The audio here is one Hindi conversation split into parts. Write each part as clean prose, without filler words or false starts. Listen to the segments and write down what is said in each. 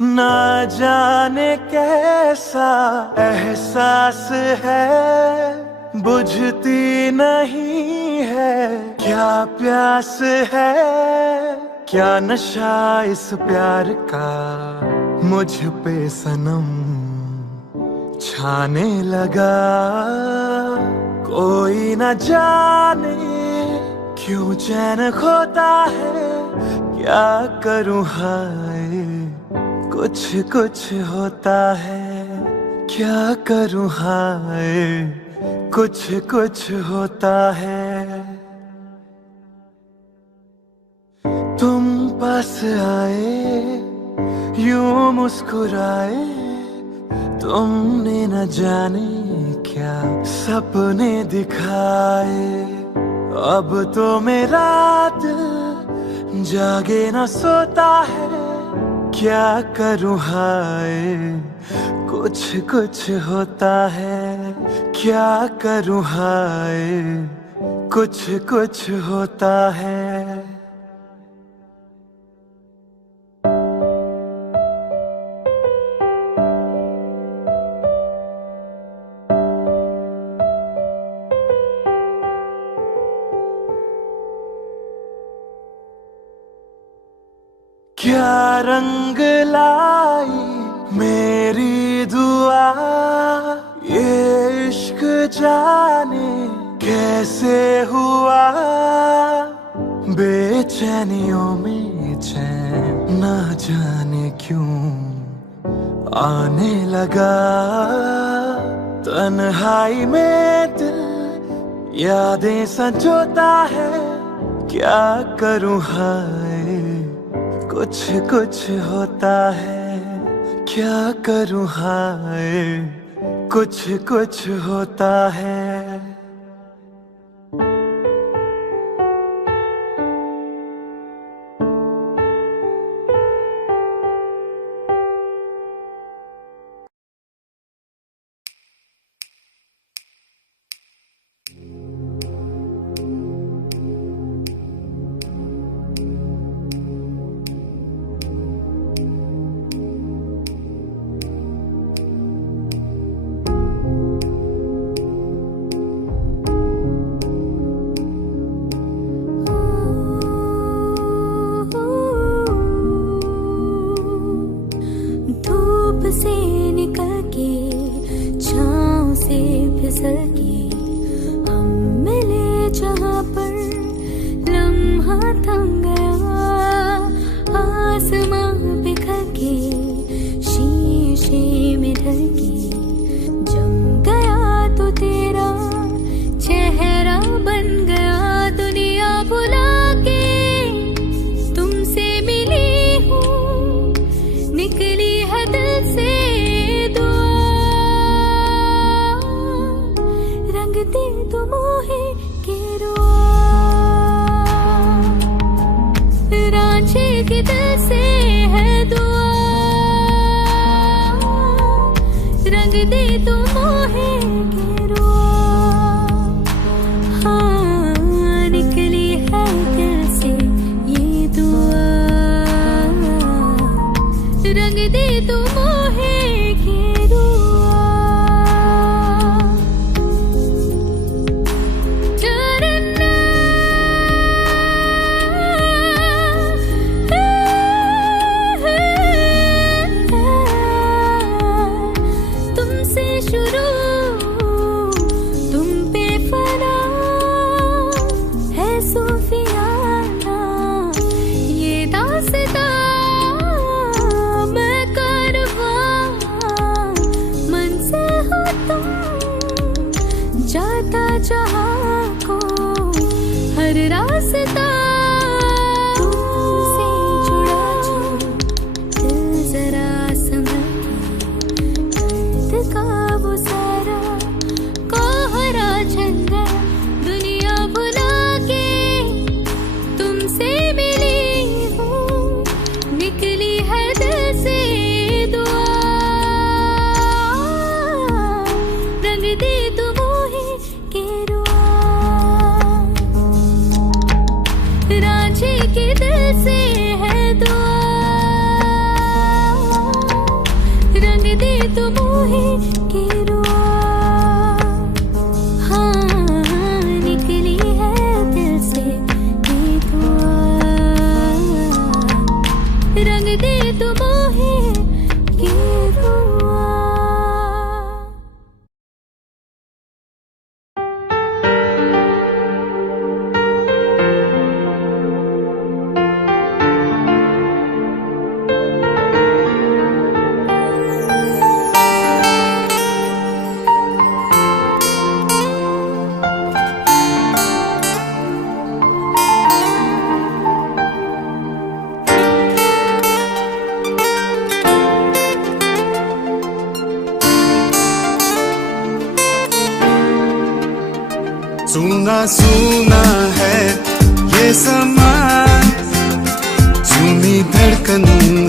ना जाने कैसा एहसास है, बुझती नहीं है क्या प्यास है, क्या नशा इस प्यार का मुझ पे सनम छाने लगा। कोई न जाने क्यों चैन खोता है, क्या करूं हाय कुछ कुछ होता है, क्या करूं हाय कुछ कुछ होता है। तुम पास आए यूं मुस्कुराए, तुमने न जाने क्या सपने दिखाए। अब तो मेरा दिल जागे न सोता है, क्या करूं हाय कुछ कुछ होता है, क्या करूं हाय कुछ कुछ होता है। क्या रंग लाई मेरी दुआ, ये इश्क जाने कैसे हुआ। बेचैनियों में चैन ना जाने क्यों आने लगा। तन्हाई में दिल यादें संजोता है, क्या करूं हाय कुछ कुछ होता है, क्या करूं हाय कुछ कुछ होता है। से निकल के छाँव से फिसल के हम मिले जहाँ पर लम्हा थम गया। आसमां बिखर के शीशे में ढल के जम गया तो तेरा चेहरा बन गया। दुनिया भुला के तुमसे मिली हूँ, निकली है दिल से दुआ। रंग दे तो मोहे के रुआ, रांझे के दिल से है दुआ। रंग दे तो मोहे के रुआ, हाँ निकली है दिल से ये दुआ। रंग दे तो मोहे के रुआ। डरना तुमसे शुरू तुम पे फना है सूफियाना ये दास्तां मैं करूँ रंग दे तू मोहे के रुआ। सुना सुना है ये समा, सुनी धड़कन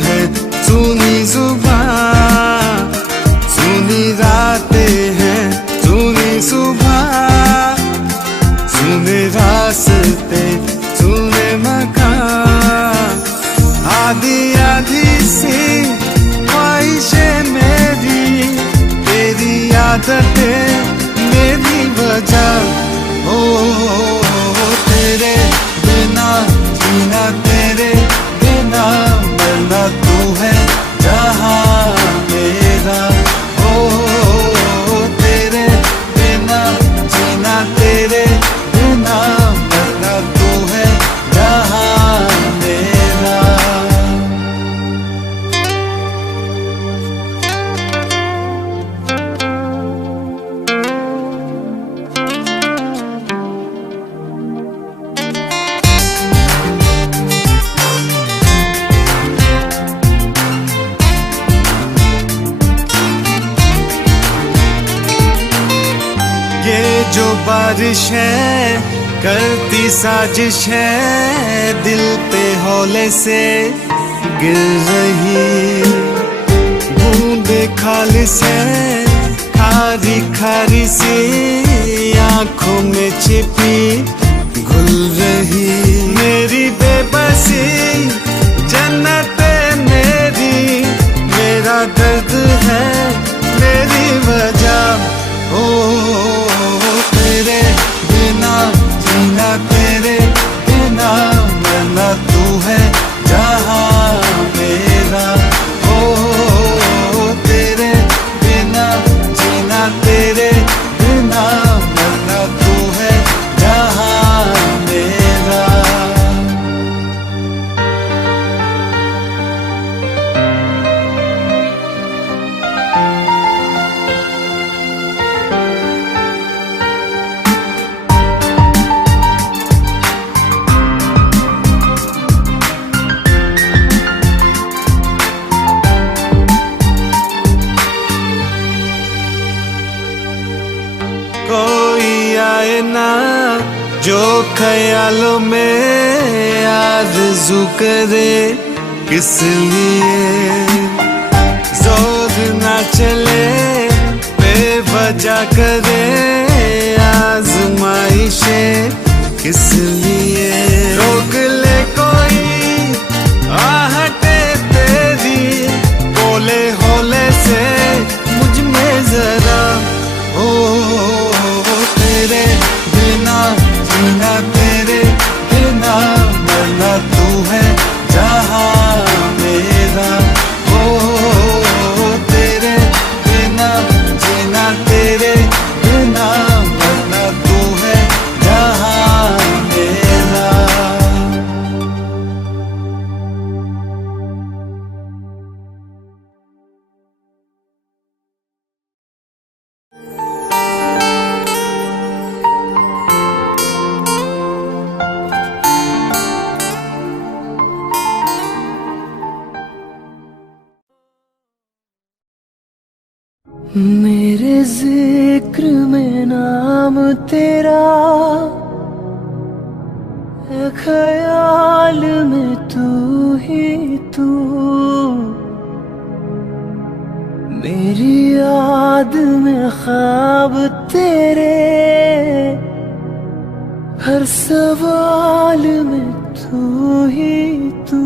है, सुनी जुबान, सुनी रातें हैं, सुनी सुबह, सुने रास्ते, सुने मकान, आधी आधी सी ख्वाहिशें मेरी, तेरी आदतें मेरी वजह। ओ तेरे बिना जीना, तेरे बिना मरना, तू है जहां मेरा। ओ तेरे बिना जीना, तेरे बिना मरना, तू है जहां मेरा। जो बारिश है करती साजिश है, दिल पे हौले से गिर रही, बूंदे खालिस है, खारी खारी सी आंखों में छिपी घुल रही। मेरी बेबसी जन्नत मेरी, मेरा दर्द है मेरी वजह। ओ तेरे बिना जीना, तेरे बिना मरना, तू है जहां मेरा। ओ तेरे बिना जीना, तेरे बिना मरना, तू है जहां मेरा। कोई आए ना जो ख्यालों में आरज़ू करे, किस लिए जोर ना चले, बेवजह करे आज़माइशें, किस लिए रोक ले कोई आहटे तेरी, बोले होले से मुझ में जरा। ओ तेरे बिना जीना, तेरे बिना मरना, तू है जहां मेरा। ओ तेरे बिना जीना, तेरे बिना मरना, तू है जहां मेरा। मेरे जिक्र में नाम तेरा, ख्याल में तू ही तू, मेरी याद में ख्वाब तेरे, हर सवाल में तू ही तू।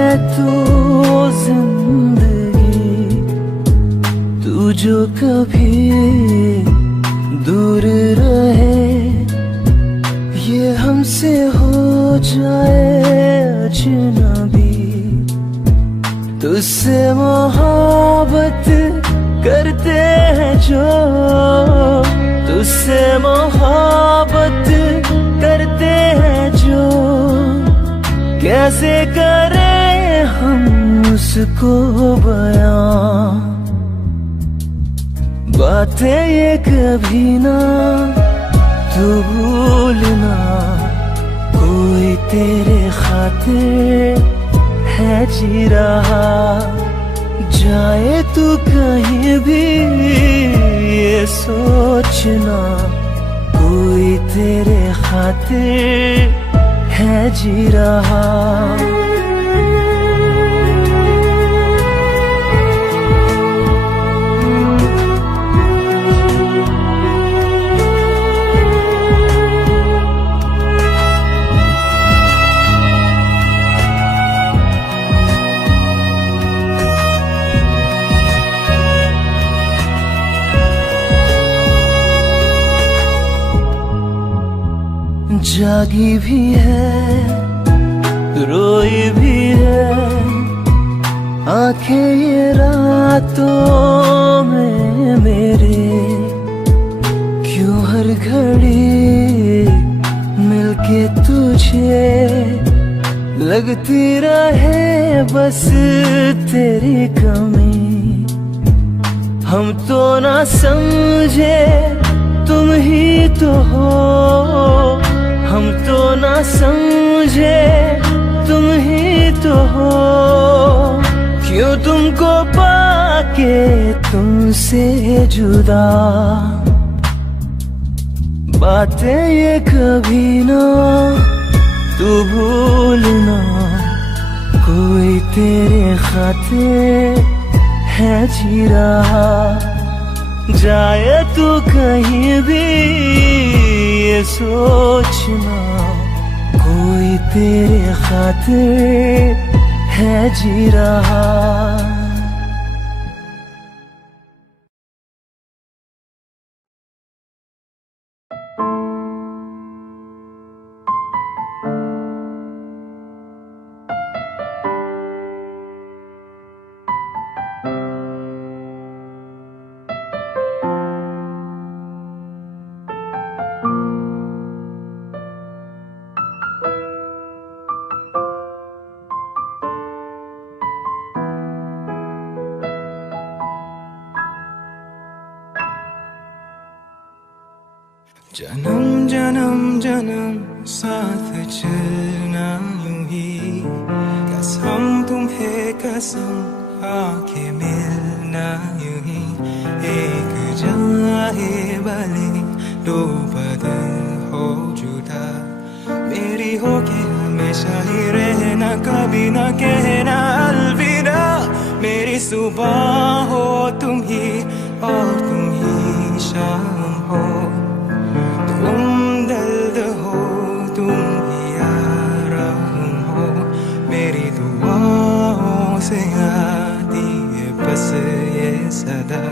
है तो जिंदगी, तू जो कभी दूर रहे, ये हमसे हो जाए अजनबी। तुझसे मोहब्बत करते हैं जो, तुझसे मोहब्बत करते हैं जो, कैसे करें हम उसको बयां। बातें ये कभी ना तू भूलना, कोई तेरे खातिर है जी रहा। जाए तू कहीं भी ये सोचना, कोई तेरे खातिर है जी रहा। जागी भी है, रोई भी है, आंखें ये रातों में मेरे, क्यों हर घड़ी मिलके तुझे लगती रहे बस तेरी कमी। हम तो ना समझे तुम ही तो हो, हम तो ना समझे तुम ही तो हो। क्यों तुमको पाके तुमसे जुदा, बातें ये कभी ना तू भूलना, कोई तेरे खातिर है जी रहा। जाए तू कहीं भी ये सोचना, कोई तेरे खातिर है जी रहा। जन्म जन्म जन्म साथ चलना यूं ही, कसम तुम्हें कसम आके मिलना यूं ही। एक जाए भले दो बदन हो जुदा, मेरी हो के हमेशा ही रहना, कभी ना कहना अलविदा। मेरी सुबह हो तुम ही और तुम ही शाम हो, तुम दर्द हो तुम ही आराम हो। मेरी दुआओं से आती है बस ये सदा,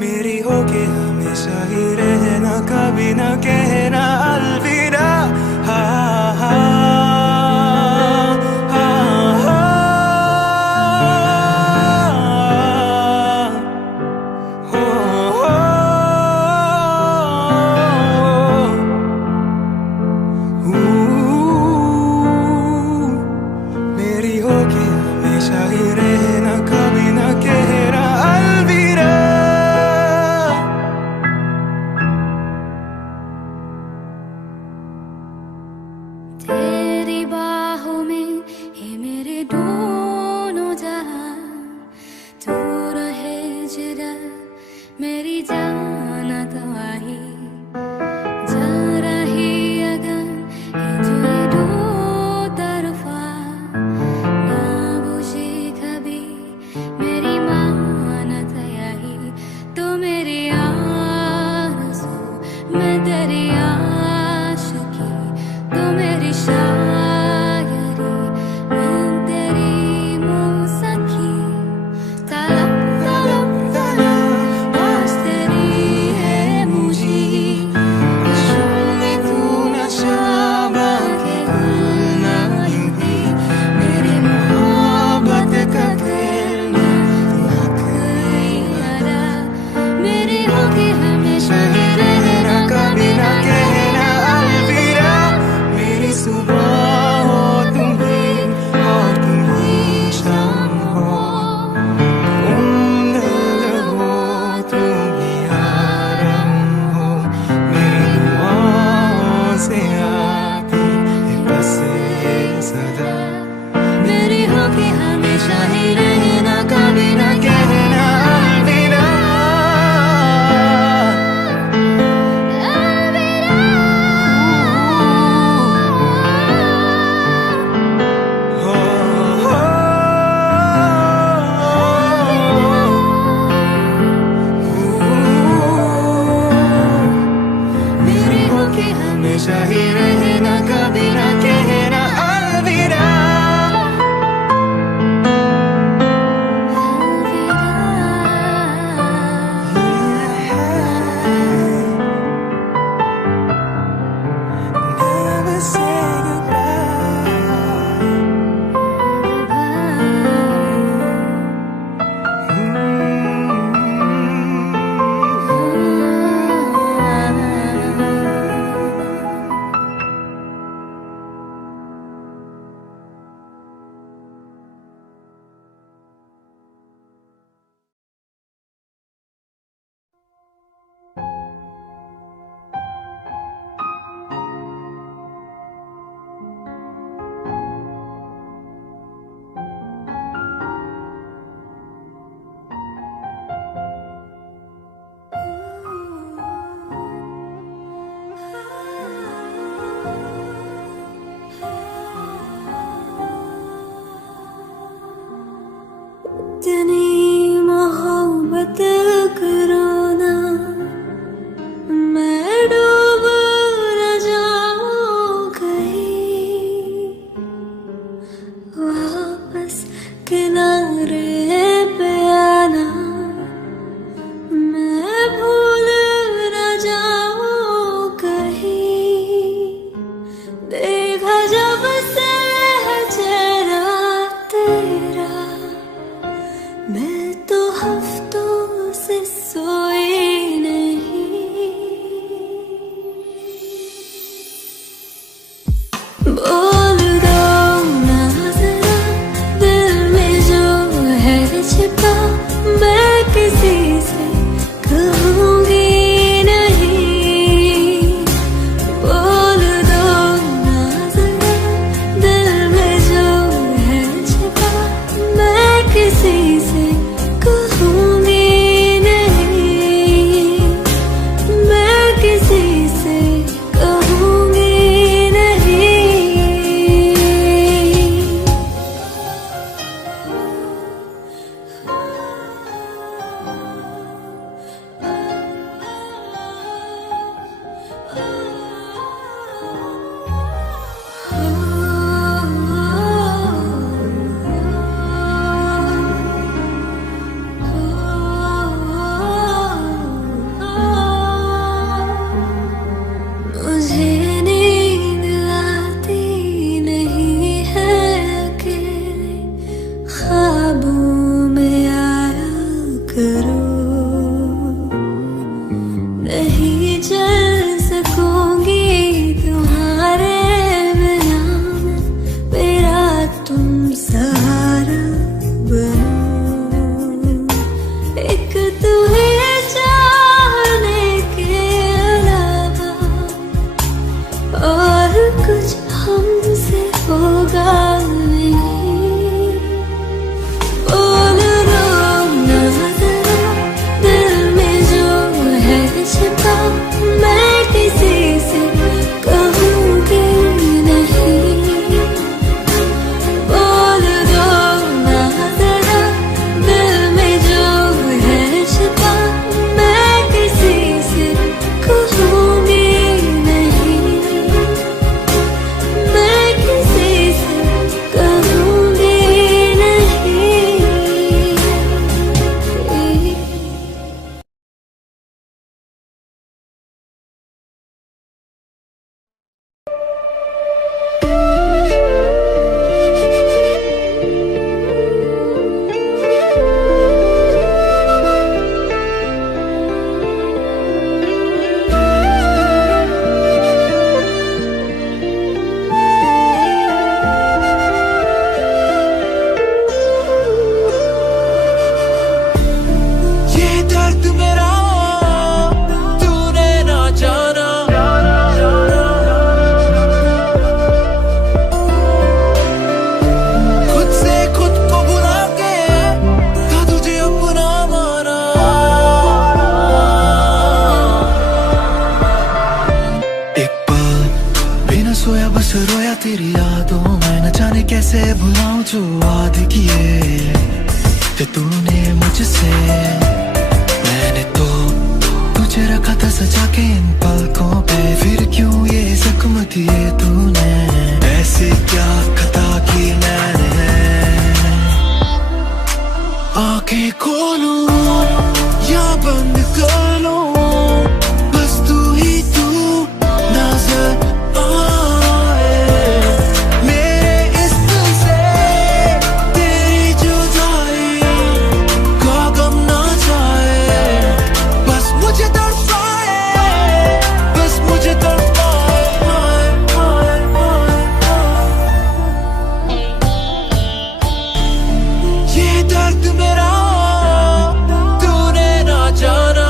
मेरी हो के हमेशा ही रहना, कभी ना कहना अलविदा। हा हा शायरी मैं तेरी इतनी मोहब्बत करो ना, मैं डूब न जाऊं कहीं, वापस किनारे पे आना, मैं भूल न जाऊं कहीं। देखा जब से है चेहरा तेरा, मैं तो हफ्तों से सोई नहीं। बोल दो ना जरा दिल में जो है छिपा, मैं किसी से कहूँगी नहीं। बोल दो ना जरा दिल में जो है छिपा, मैं किसी से कहूँगी नहीं, मैं किसी से कहूँगी नहीं। मुझे नींद आती नहीं है अकेले, ख्वाबों में आया करो, नहीं चल सकूंगी तुम्हारे बिना, मेरा तुम सहारा बनो। एक तुम्हें चाहने के अलावा और कुछ हमसे होगा नहीं। बोल दो ना जरा दिल में जो है छिपा, मैं किसी से कहूँगी नहीं। बोल दो ना जरा दिल में जो है छिपा, मैं किसी से कहूँगी नहीं, मैं किसी से कहूँगी नहीं। ये दर्द मेरा तूने ना जाना, खुद से खुद को बुला के था तुझे अपना माना। एक पल भी न सोया बस रोया तेरी यादों में, न जाने कैसे भुलाऊं जो वादे किए थे तूने मुझसे। मैंने तो तुझे रखा था सजा के इन पलकों पे, फिर क्यों ये जख्म दिए तूने, ऐसी क्या खता की मैंने। आंखें खोलूं या बंद कर लूं, बस तू ही तू नजर आए मेरे इस दिल से। तेरी जुदाई का गम ना जाए, बस मुझे तड़पाए, बस मुझे तड़पाए। ये दर्द मेरा तूने ना जाना,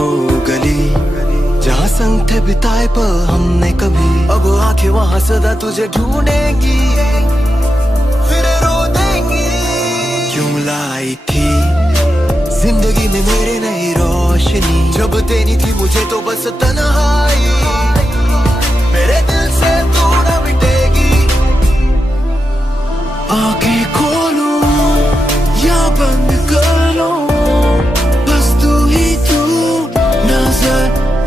वो गली जहाँ संग थे बिताए पल हमने कभी। अब आंखें वहाँ सदा तुझे ढूंढेंगी, फिर रो देंगी। क्यों लाई थी जिंदगी में मेरे नई रोशनी, जब देनी थी मुझे तो बस तन्हाई। मेरे दिल से तू न मिटेगी। आंखें खोलूं या बंद कर लूं, बस तू ही तू नजर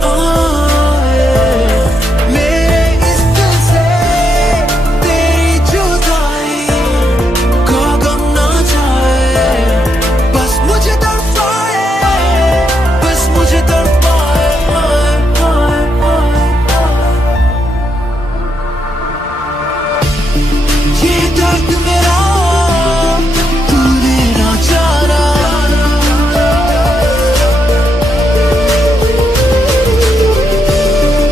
आए। मेरे इस दिल से तेरी जुदाई का गम ना जाए। बस मुझे तड़पाए, बस मुझे तड़पाए। ये दर्द मेरा तूने ना जाना।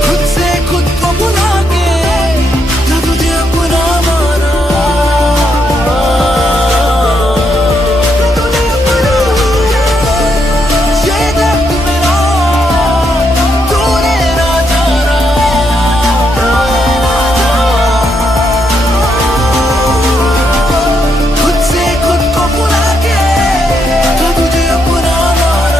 खुद से खुद को बुला के ना तुझे अपना माना। ये दर्द मेरा तूने ना जाना। खुद से खुद को बुला के ना तुझे अपना माना।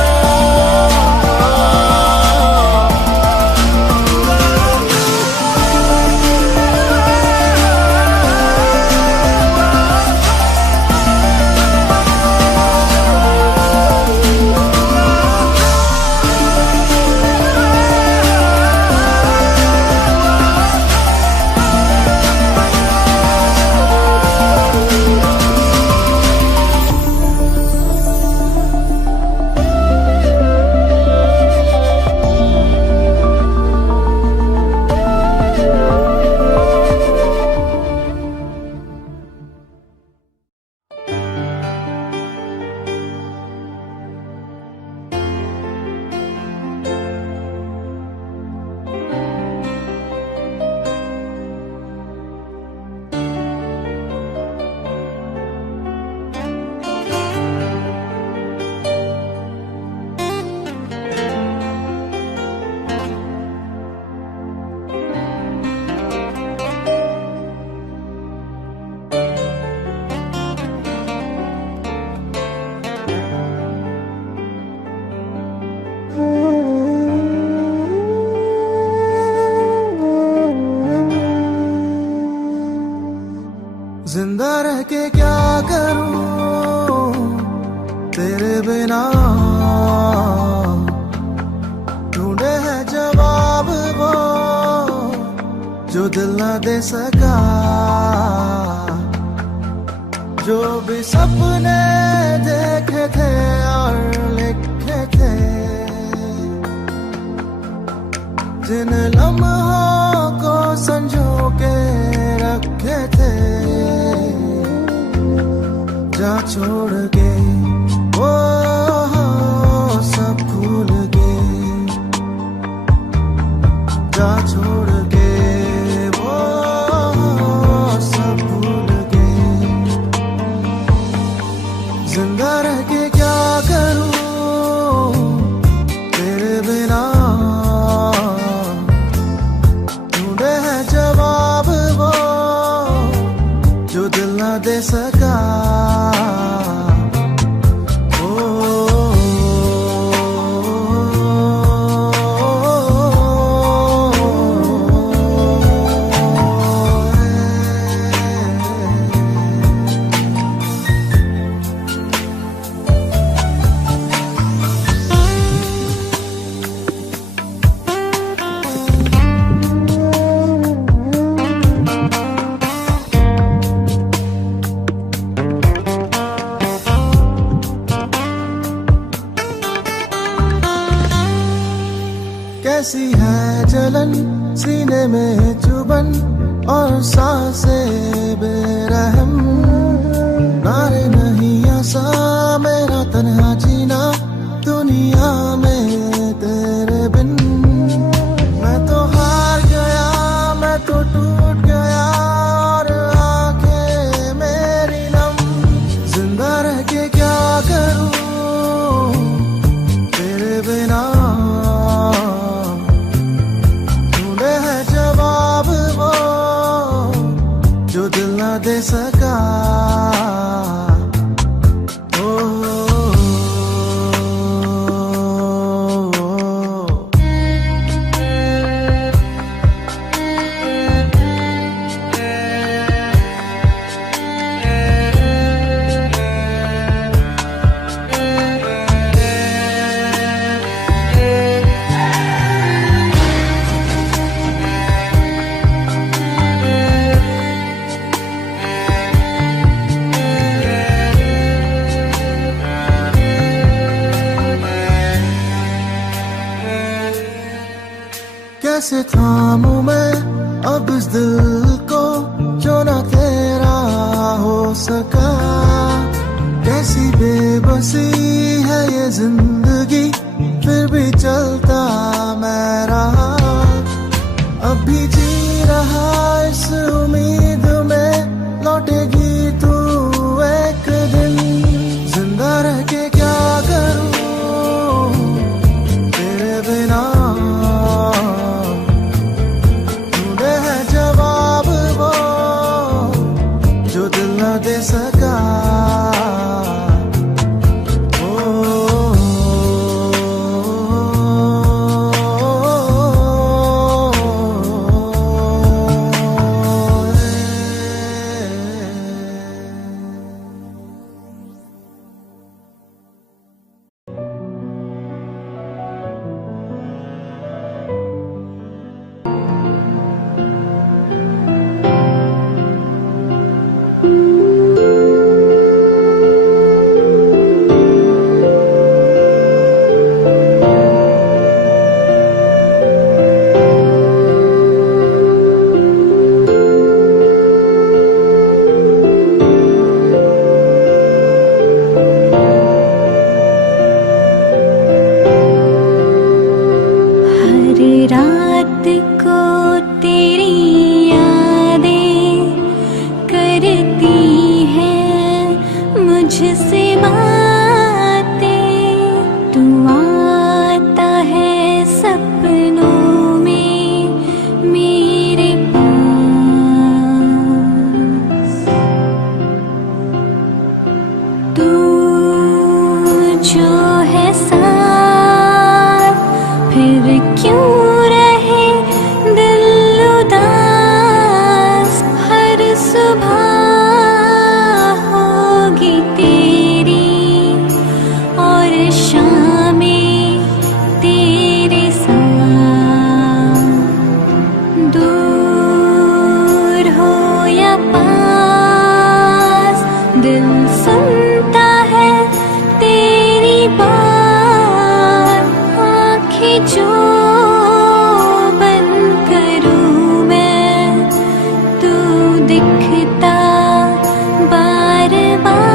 जिंदा रह के क्या करूं तेरे बिना, ढूंढे है जवाब वो जो दिल न दे सका। जो भी सपने देखे थे और लिखे थे, जिन लम्हों को संजो के रखे थे, जा छोड़ के वो सब भूल गए। जा छोड़ के वो सब भूल गए। जिंदा रह के क्या करूं तेरे बिना, ढूंढे है जवाब वो जो दिल न दे सका। कैसी है जलन सीने में चुभन और सांसें बेरहम। नारे नहीं आसा मेरा तन्हा जीना दुनिया में तेरे बिन। मैं तो हार गया, मैं तो टूट गया और आंखें मेरी नम। जिंदा रह के क्या करूं तेरे बिना। कैसे थामूं मैं अब इस दिल को जो ना तेरा हो सका। कैसी बेबसी है ये जिंदगी, फिर भी चलता मैं रहा। अभी जी रहा इस उम्मीद में लौटेगी तू एक दिन। जिंदा रह के क्या करूं तेरे बिना, ढूंढे है जवाब वो जो दिल न दे सका। रात को तेरी यादें करती हैं मुझसे बातें। तू आता है सपनों में मेरे पास। तू जो है साथ फिर क्यों दिल सुनता है तेरी बात। आँखें जो बंद करूँ मैं तू दिखता बार बार।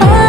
पास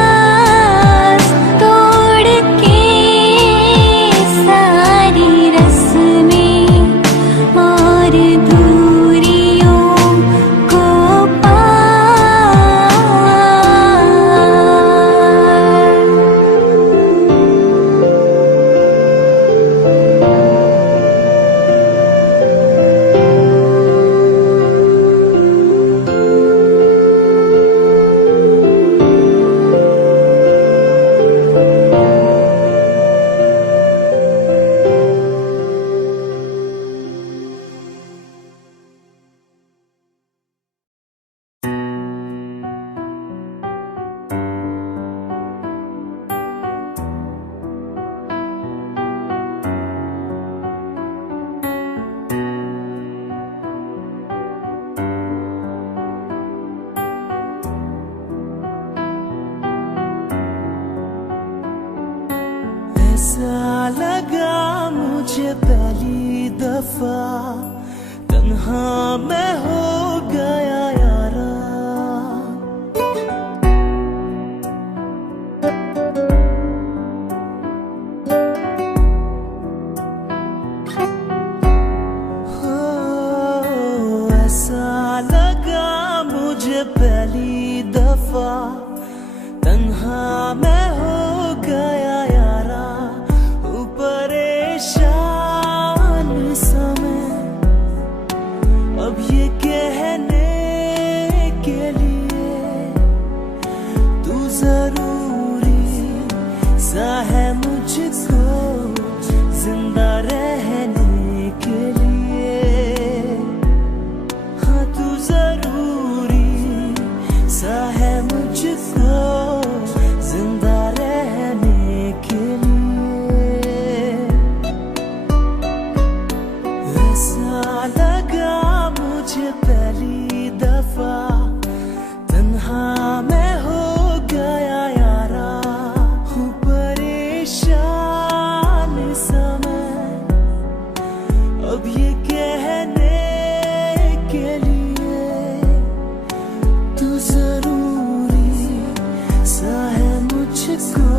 लगा मुझे पहली दफा, तन्हा मैं हो गया यारा। ऐसा लगा मुझे पहली दफा, तन्हा मैं हो गया यारा। परेशान समय अब ये कहने के लिए, तू जरूरी सा है मुझको जिंदा रहने के लिए। हाँ तू जरूरी सा है मुझको जिंदा रहने के लिए। ऐसा लगा मुझे पहली दफा, तन्हा मैं हो गया यारा। हूँ परेशान समय अब ये कहने के लिए, तू जरूरी सा है मुझको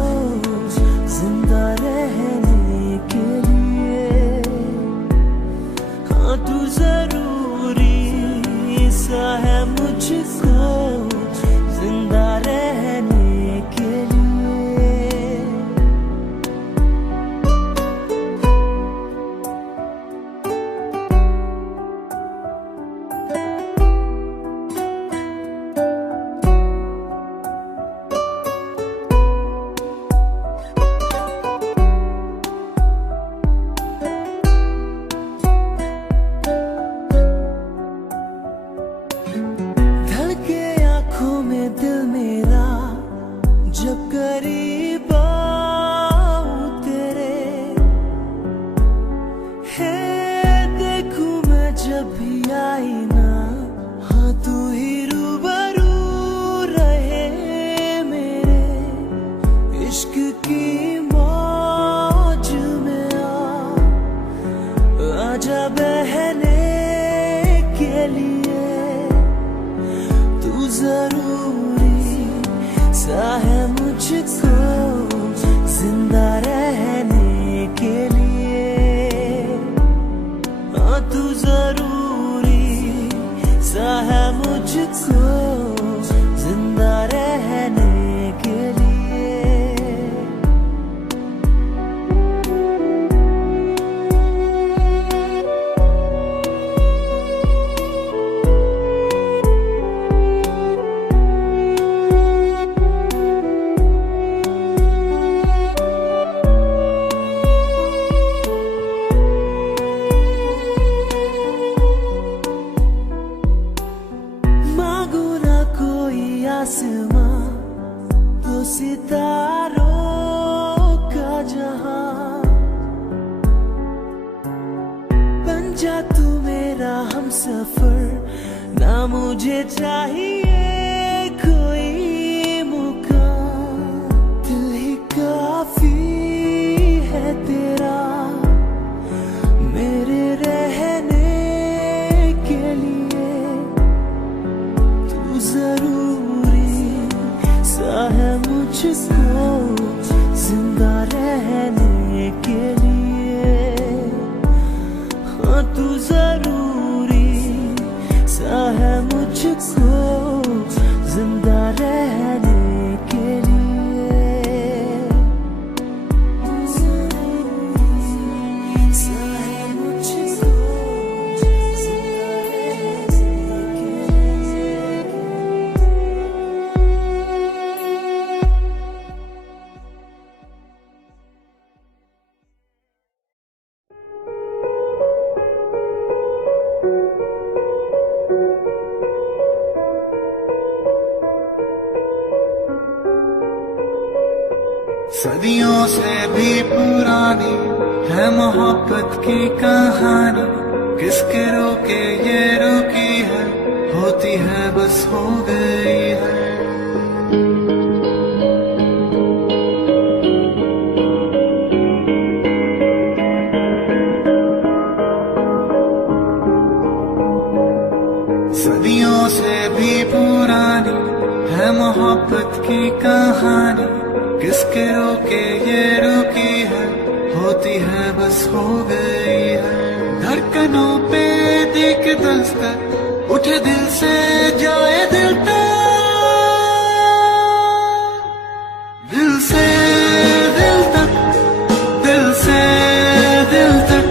जिंदा रहने के लिए। हाँ तू जरूरी सा है मुझको जिंदा रहने के लिए। धड़के आँखों में दिल मेरा जब करीब आऊं तेरे, है देखूं मैं जब भी आई ना। हाँ तू ही रूबरू रहे मेरे इश्क की मौज में। आजा बहने के लिए, तू जरूरी सा है मुझको जिंदा रहने के लिए। हाँ तू जरूरी सा है मुझको जिंदा रहने के लिए। मांगू ना कोई आसमां तो सितारों का जहां, बन जा तू मेरा हमसफर। ना मुझे चाहिए कोई मुकाम, दिल ही काफी है तेरा मेरे रहने के लिए। तू जरूरी सा है मुझको जिंदा रहने के लिए। हाँ तू जरूरी सा है मुझको जिंदा रहने के लिए। तू जरूरी सा है मुझको जिंदा रहने के लिए। सदियों से भी पुरानी है मोहब्बत की कहानी, किसके रोके ये रुकी है, होती है बस हो गई है। की कहानी किसके रोके ये रुकी है, होती है बस हो गई है। धड़कनों पे देख दस्तक, उठे दिल से जाए दिल तक, दिल से दिल तक, दिल से दिल तक।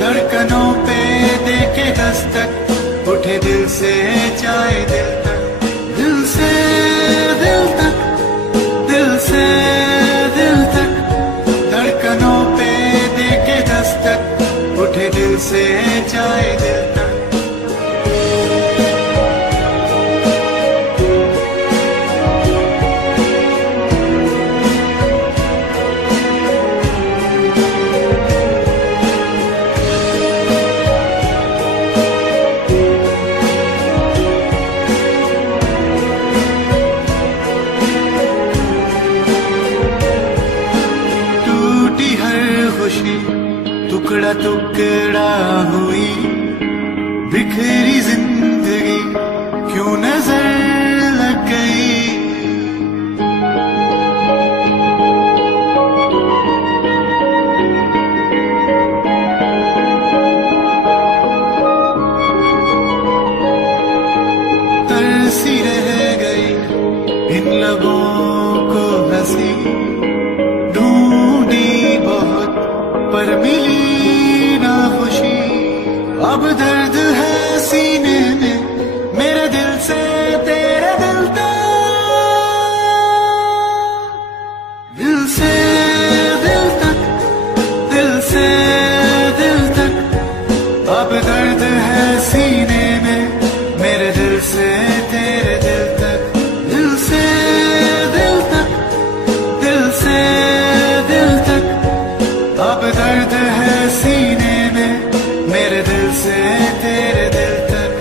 धड़कनों पे देखे दस्तक, उठे दिल से जाए दिल तक, दिल से दिल तक, दिल से दिल तक। धड़कनों पे देखे दस्तक, उठे दिल से जाए दिल तक। टुकड़ा टुकड़ा हुई बिखरी जिंदगी, क्यों नजर लग गई। तरसी रह गई इन लबों को हंसी, ढूंढी बहुत पर मिली ना खुशी। अब दर्द है सीने में मेरे दिल से तेरे दिल तक, दिल से दिल तक, दिल से दिल तक। अब दर्द है सीने में मेरे दिल से तेरे दिल तक, दिल से दिल तक, दिल से दिल तक। अब दर्द है सीने में मेरे दिल से तेरे दिल तक।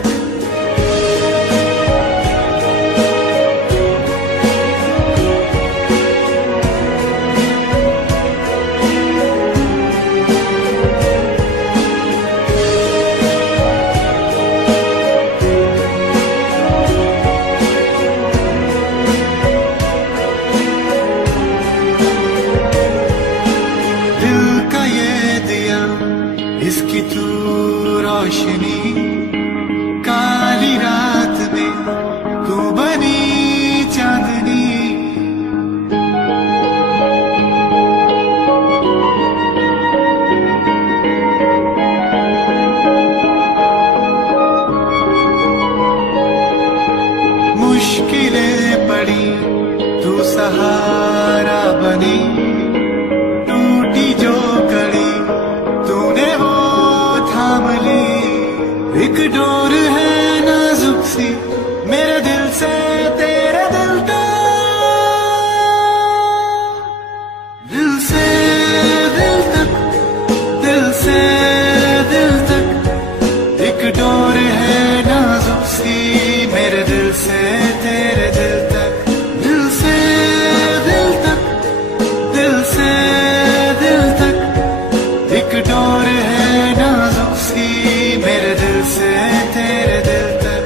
इसकी तू रोशनी, काली रात में तू बनी चांदनी। मुश्किलें पड़ी तू सहारा बनी, टूटी जो कड़ी तूने वो थाम ली। एक डोर है नाजुक सी मेरे दिल से तेरे दिल तक, दिल से दिल तक, दिल से दिल तक। एक डोर है नाजुक सी मेरे दिल से तेरे दिल तक, दिल से दिल तक, दिल से दिल तक। एक डोर है नाजुक सी मेरे दिल से तेरे दिल तक।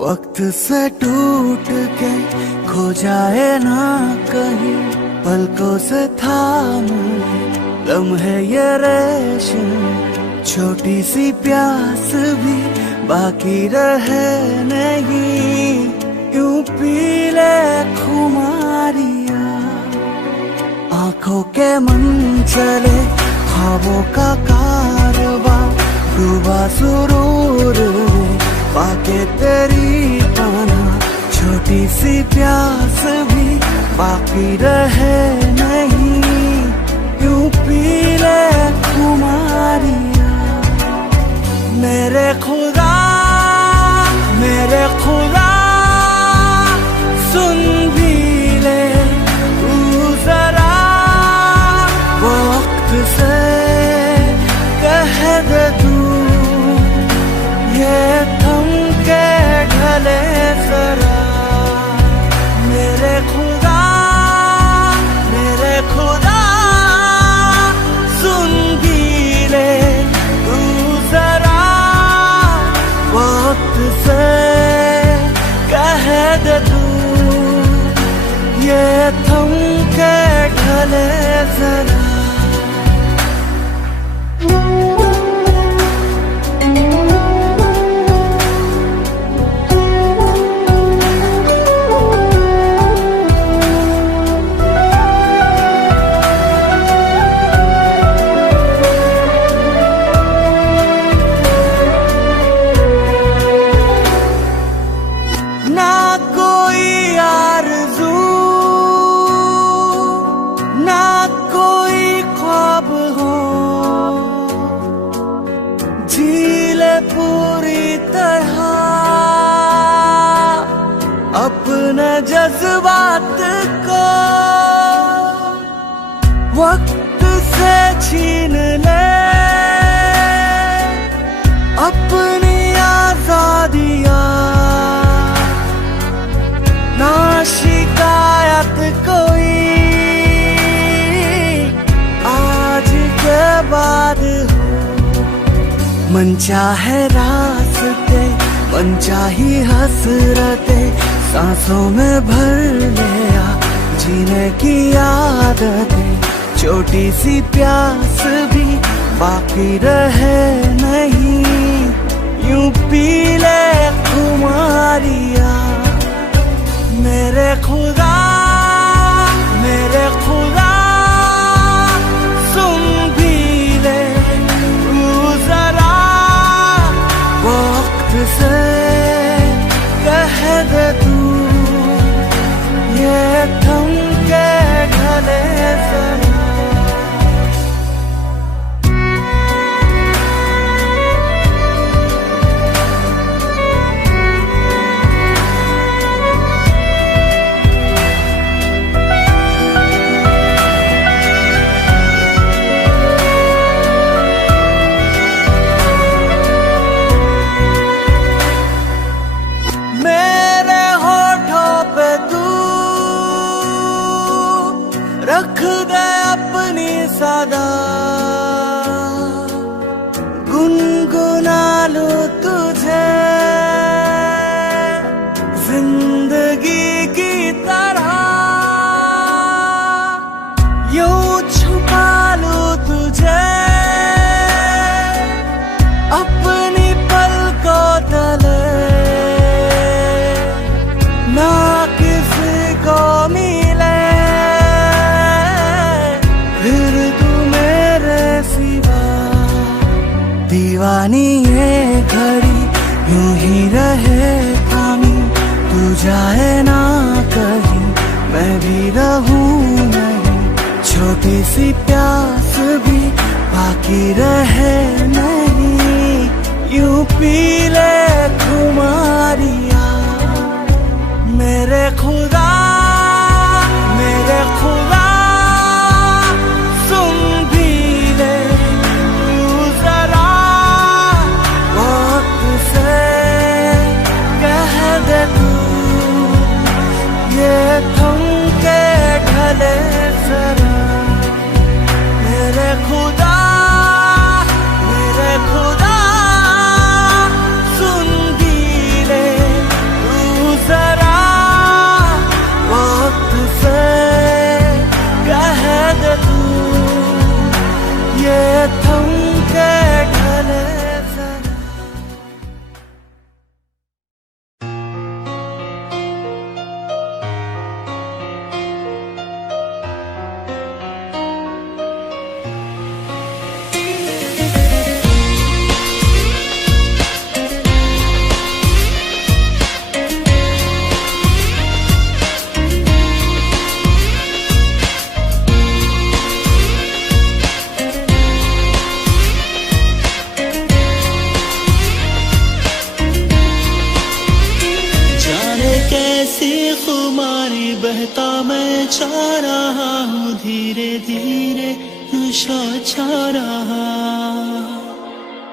वक्त से टूट के खो जाए ना कहीं, पलकों से थाम लम्हे ये रेशम। छोटी सी प्यास भी बाकी रहे नहीं, यूं पी ले खुमारिया। आंखों के मन चले ख्वाबों का कारवां, डूबा सुरूर पाके तेरी बाकी रहे नहीं, यूं पी ले खुमारियाँ। मेरे खुदा सुन भी ले तू जरा, वक्त से कह दे तू ये थम के ढले जरा। मेरे खुदा सुन भी ले तू जरा, वक्त से कह दे तू ये थम के ढले जरा। पूरी तरह अपने जज्बात को, वक्त से छीन ले अपनी आजादियाँ। ना शिकायत कोई आज के बाद हो, मन चाहे रास्ते मन चाही हसरते, सांसों में भर ले आ जीने की आदतें। छोटी सी प्यास भी बाकी रहे नहीं, यूं पी ले खुमारियाँ। मेरे खुदा सुन भी ले तू जरा, वक्त से कह दे तू ये थम के ढले जरा। रख दे अपनी सदा, गुनगुना लूं तुझे जिंदगी की तरह, यूं छुपा लूं तुझे अपनी पलकों तले। ना किसी को मिले फिर तू मेरे सिवा, दीवानी ये घड़ी यूं ही रहे थामी। तू जाए ना कहीं मैं भी रहूं नहीं, छोटी सी प्यास भी बाकी रहे नहीं, यूं पी ले खुमारियाँ। मेरे खुदा सुन भी ले तू जरा, वक्त से कह दे तू ये थम के ढले जरा। मेरे खुदा सुन भी ले कैसी खुमारी बहता मैं चाह रहा हूँ, धीरे धीरे नशा छा रहा।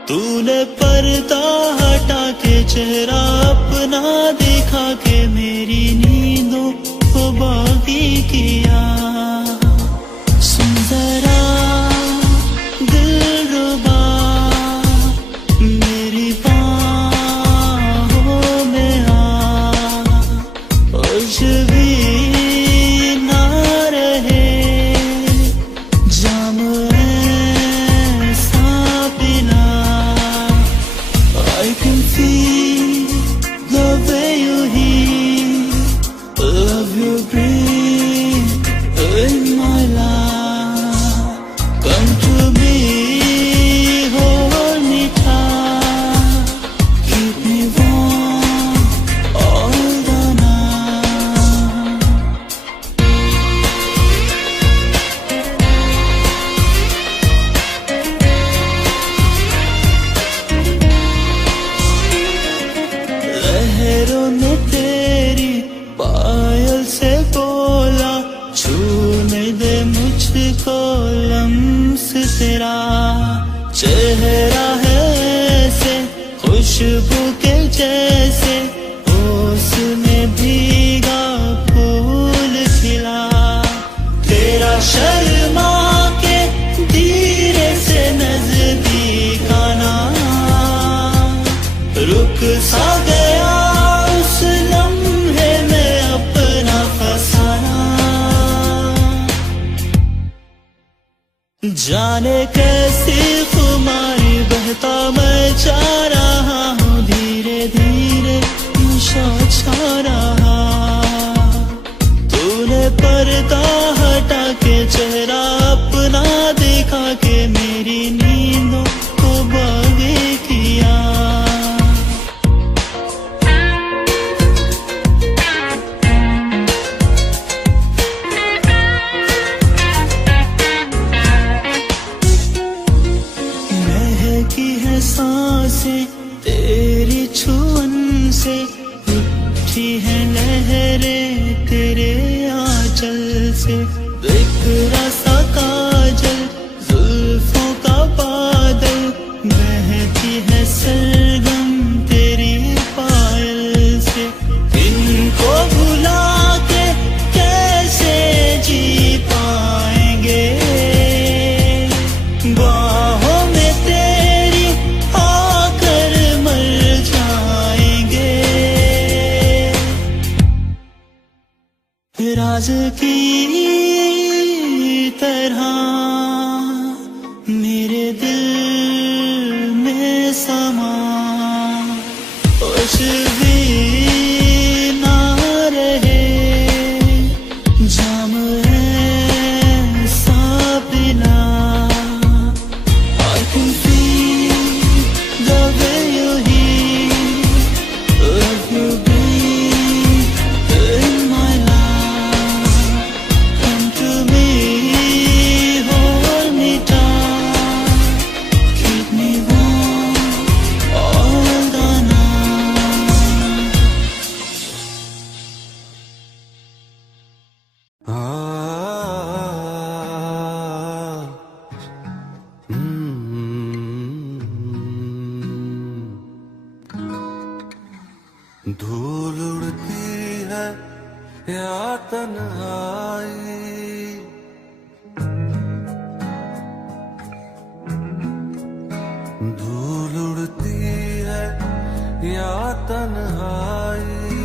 तूने पर्दा हटा के चेहरा अपना दिखा के मेरी नींदों को बागी किया। सुन जरा दिलरुबा मेरी बाहों में आ, कुछ भी ना रहे जाम ऐसा पिला। I can feel the way you heal, love you breathe in my life. Come to me, hold me tight, keep me warm all the night. लहरों ने तेरी पायल से बोला, छूने दे मुझको लम्स तेरा। चेहरा है ऐसे खुशबू के जैसे, उसमें भीगा फूल खिला। तेरा शर्मा के धीरे से नजदीक आना, रुक सा गया उस लम्हे में अपना फसाना। जाने कैसी खुमारी बहता मैं चाह रहा हूँ, धीरे धीरे नशा छा रहा। तूने पर्दा हटा के चेहरा अपना दिखा के मेरी नींदों को बागी किया। महकी है सांसें तेरी छुअन से, उठी है लहरें तेरे आंचल से। बिखरा सा काजल जुल्फों का बादल, बहती है सरगम तेरी पायल से। इनको भुला के कैसे जी पाएंगे, बाहों में तेरी आकर मर जाएंगे। राज की तरह मेरे दिल में समा, कुछ भी ना रहे जाम ऐसा पिला। I can feel the way you heal, love you breathe in my life. Come to me, hold me tight, keep me warm all the night. धूल उड़ती है या तन्हाई, धूल उड़ती है या तन्हाई।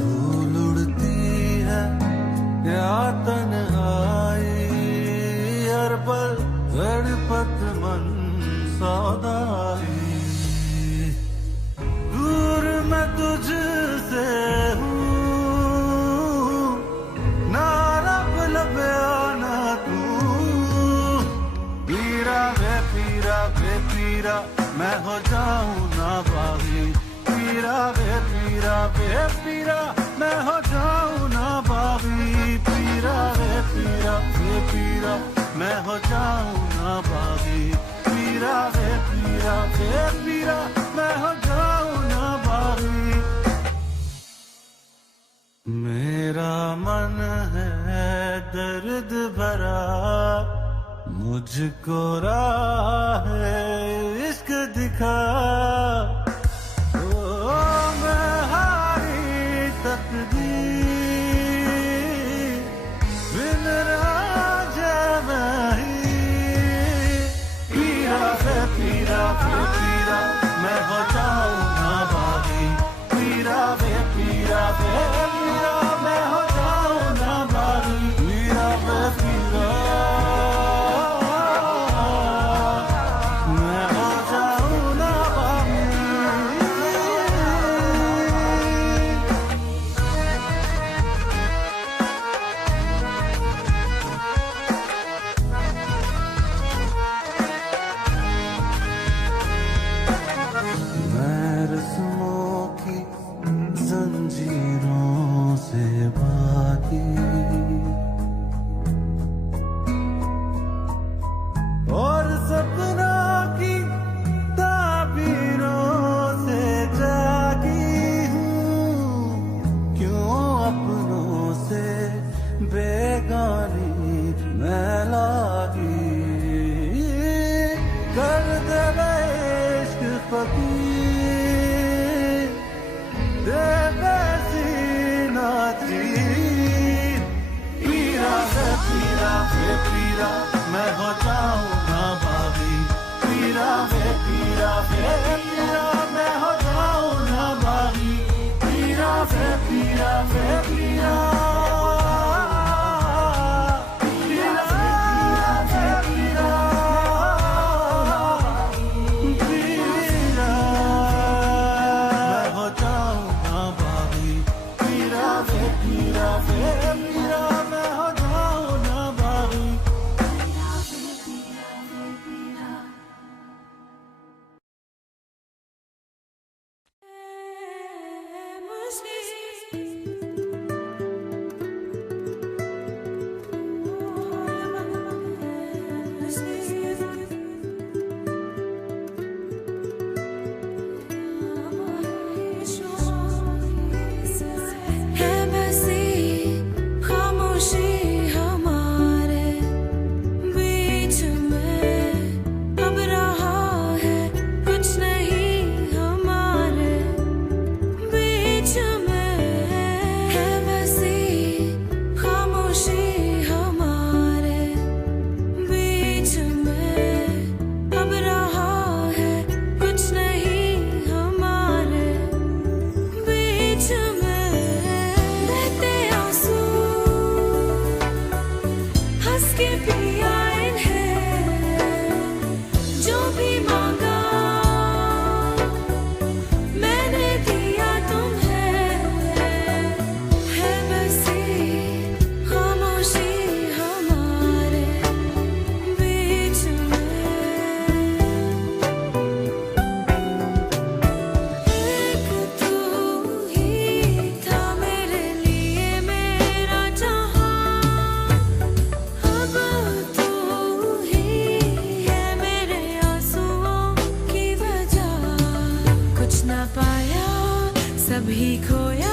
धूल उड़ती है या तन्हाई, हर पल धड़पत मन सौदाई। दूर मैं तुझसे हूँ, ना रब लबे आना तू। पीरा मैं हो जाऊँ ना बागी। पीरा मैं हो जाऊँ ना बागी। पीरा मैं हो जाऊँ ना बागी। पीरा मुझको राह इश्क दिखा, ओ मैं हारी तकदीर बिन राजा नहीं। पीरा पे पीरा पे पीरा मैं हो जाऊं ना बागी, पीरा पे पीरा पे पीरा मैं हो जाऊं ना बागी, पीरा पे पीरा मैं हो जाऊं ना बागी। मैं रस्मों की जंजीरों से बाकी और सपनों की ताबीरों से जागी हूँ। क्यों अपनों से बेगानी मैं लागी, कर दे इश्क फकीर दे वैसी नाची। पीरा से पीरा से पीरा मैं हो जाऊं ना बागी, पीरा से पीरा से पीरा मैं हो जाऊं ना बागी, पीरा से पीरा से पीरा पीरा से पीरा पीरा मैं हो जाऊं ना बागी, पीरा से पीरा से पीरा मैं हो जाऊं ना बागी। है बसी खामोशी हमारे बीच में, अब रहा है कुछ नहीं हमारे बीच में। है बसी खामोशी हमारे बीच में, अब रहा है कुछ नहीं हमारे बीच में। बहते आंसू हंस के पिया इन्हें, जो भी मांगा मैंने दिया तुम्हें। है बसी खामोशी हमारे बीच में। एक तू ही था मेरे लिए मेरा जहां, अब तू ही है मेरे आंसुओं की वजह। कुछ ना पाया सभी खोया,